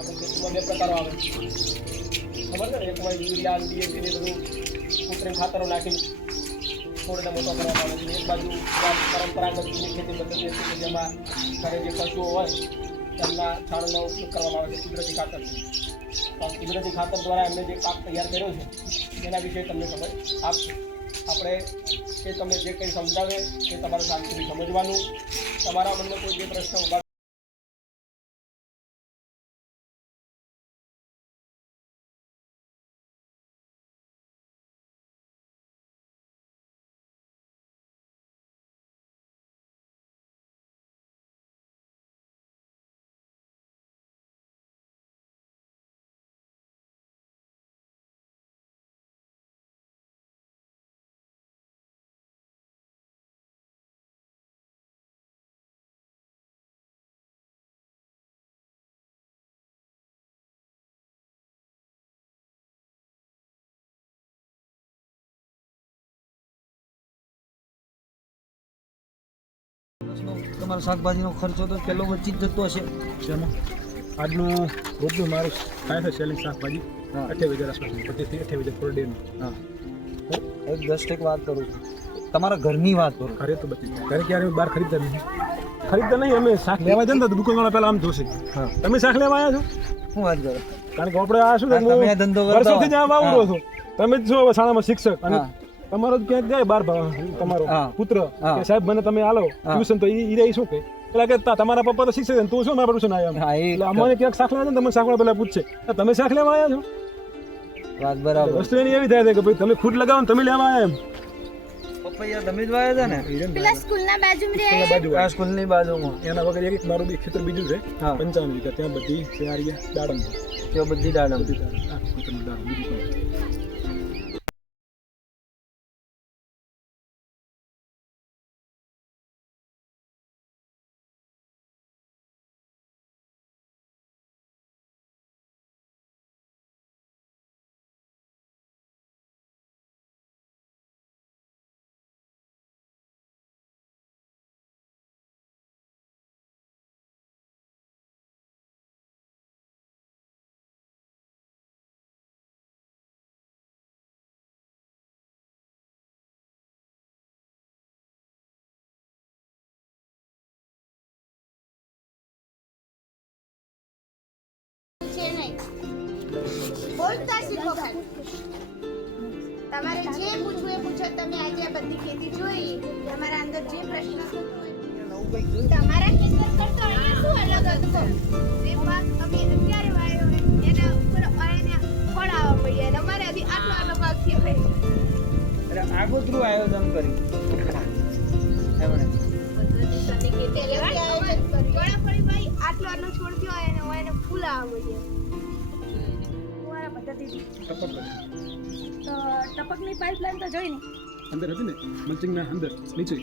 આપણે ખેતીમાં બે પ્રકારો આવે ખબર છે ને, એક હોય યુરિયા ડીએપી ને બધું કૃત્રિમ ખાતરો નાખીને છોડને મોટો કરવામાં આવે છે. એક બાજુ પરંપરાગત ખેતી પદ્ધતિ છે કે જેમાં ઘરે જે પશુઓ હોય તેમના છાણનો ઉપયોગ કરવામાં આવે છે કુદરતી ખાતર. કુદરતી ખાતર દ્વારા એમને જે પાક તૈયાર કર્યો છે તેના વિશે તમને સમજ આપશે. આપણે એ તમને જે કંઈ સમજાવે એ તમારે શાંતિથી સમજવાનું. તમારા મનમાં કોઈ જે પ્રશ્ન ઉભા તમારો શાકભાજીનો ખર્ચો તો પેલો વચ્ચે જ જતો હશે. શેમાં આજનું રોજનું મારું થાય છે સેલિંગ શાકભાજી 28,000 આસપાસ 25,000 પર ડેનું. હા, એક 10% વાત કરું છું, તમારા ઘરની વાત કરો. ઘરે તો બધી ઘરે ક્યારે બહાર ખરીદતા નહીં. અમે શાક લેવા જઈએ ને તો દુકાનવાળા પહેલાં આમ જોશે. હા, તમે શાક લેવા આવ્યા છો? શું વાત કરો? કારણ કે આપણે આ શું તમે ધંધો કરતા વર્ષોથી જ આમ આવડો છો. તમે જ છો શાળામાં શિક્ષક અને હા. તમારો જ ક્યાંક જાય બાર તમારો હા. પુત્ર હા. કે સાહેબ મને તમે આલો ટ્યુશન, તો ઈ શું કે પેલા કે તમારા પપ્પા તો શિક્ષક છે તું શું મારા ટ્યુશન આવ્યા? હા, એટલે અમને ક્યાંક શાક લેવા છે ને તમે શાકવાળા પેલા પૂછશે તમે શાક લેવા આવ્યા છો? વાત બરાબર. વસ્તુ એની એવી થાય છે કે ભાઈ તમે ખુદ લગાવો ને તમે લેવા આવ્યા એમ. પપૈયા તમે જ વાયા હતા ને? પેલા સ્કૂલના બાજુમાં રહે બાજુ આ સ્કૂલની બાજુમાં. એના વગર એક મારું બી ખેતર બીજું છે હા. 55 વીઘા. ત્યાં બધી શિયાળિયા દાડમ તે બધી દાડમ. બધી દાડમ બીજું કોઈ છે નહીં. બોલતા શીખો ખાલી. તમારે જે પૂછવું એ પૂછો. તમે આજે આ બધી ખેતી જોઈ, તમારા અંદર જે પ્રશ્ન થતો હોય તમારા ખેતર કરતા અહીંયા શું અલગ હતું? એ પાક અમે અત્યારે વાવ્યો હોય એના ઉપર એને ફળ આવવા મળ્યા અને અમારે હજી આટલો આટલો પાક થયો હોય. એટલે આગોતરું આયોજન કરી એમણે. ચોળાફળી ભાઈ આટલો આટલો છોડ થયો હોય અને એને ફૂલ આવવા મળ્યા. પદ્ધતિથી તો ટપકની પાઇપલાઇન તો જોઈ ને અંદર હતી ને મલ્ચિંગના અંદર નીચે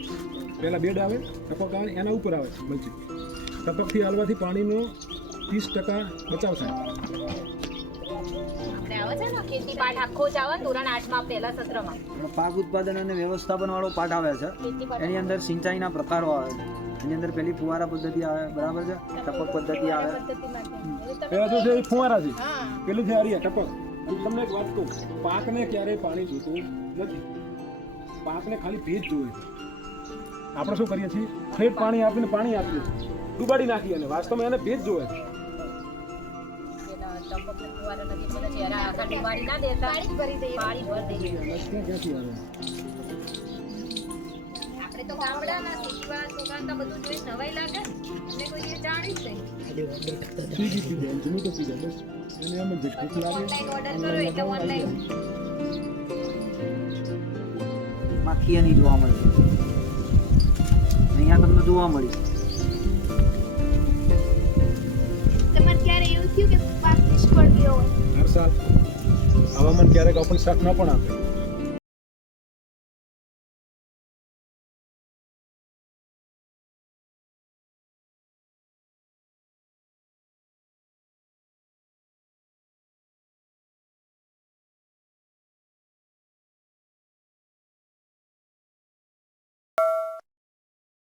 પહેલા બેડ આવે, ટપક આવે, એના ઉપર આવે મલ્ચિંગ. ટપકથી હાલવાથી પાણીનો 30% બચાવ થાય. આવે છે ને ખેતી પાઠ આખો જ આવે ધોરણ 8 માં પહેલા સત્રમાં. પાક ઉત્પાદન અને વ્યવસ્થાપન વાળો પાઠ આવે છે. એની અંદર સિંચાઈના પ્રકારો આવે છે. એની અંદર પેલી ફુવારા પદ્ધતિ આવે, બરાબર છે, ટપક પદ્ધતિ આવે. પહેલા તો છે એ ફુવારા છે, પેલું છે આરિયા ટપક. હું તમને એક વાત કહું, પાકને ક્યારેય પાણી જોતું નથી. પાકને ખાલી ભેજ જોઈએ છે. આપણે શું કરીએ છીએ, ફેટ પાણી આપીને પાણી આપીએ છીએ, ડૂબાડી નાખીએ, અને વાસ્તવમાં એને ભેજ જોઈએ છે. આપણે તો ગામડાના શીખવા છોકરાને બધું જોઈ નવાઈ લાગે ને કોઈ જાણી જ નહીં. સ્વીગી પી જાય, ઝોમેટો પી જાય, બસ એને એમ જ ભૂખ લાગે. ઓનલાઈન ઓર્ડર કરો એટલે ઓનલાઈન. માખીયાની જોવા મળે. અહીંયા તમને જોવા મળી. તમારે ક્યારે એવું થયું કે પાક નિષ્ફળ ગયો હોય? હર સાલ હવામાન ક્યારેક આપણને સાથ ન પણ આપે.